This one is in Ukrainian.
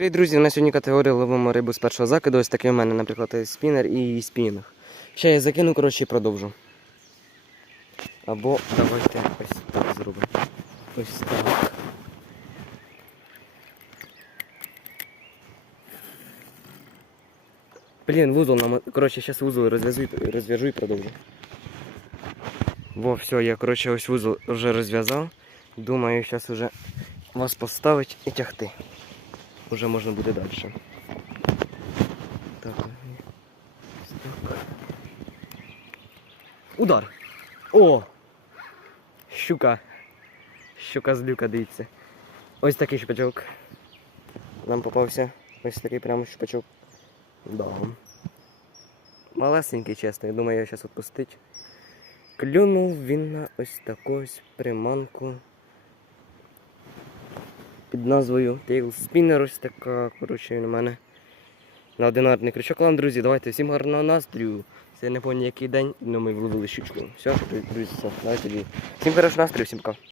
Привіт, друзі, на сьогодні категорія ловимо рибу з першого закиду. Ось такий у мене, наприклад, спінер і спінінг. Ще я закину, коротше, і продовжу. Або давайте ось так зробимо. Ось так. Блін, вузол нам. Коротше, зараз вузол розв'язу, розв'яжу і продовжу. Во, все, я, коротше, ось вузол вже розв'язав. Думаю, зараз вже вас поставить і тягти. Уже можна буде далі. Так. так. Удар! О! Щука. Щука з люка, дивіться. Ось такий щупачок. Нам попався. Ось такий прямо щупачок. Да. Малесенький, чесно, я думаю, його зараз відпустить. Клюнув він на ось таку ось приманку під назвою Tail Spinner. Ось така, коротше, на мене на одинарний крючок. Ладно, друзі, давайте всім гарного настрою. Це не пам'ятаю який день, але ми вловили щучку. Все, друзі, все, давайте. Всім хорошого настрою, всім пока.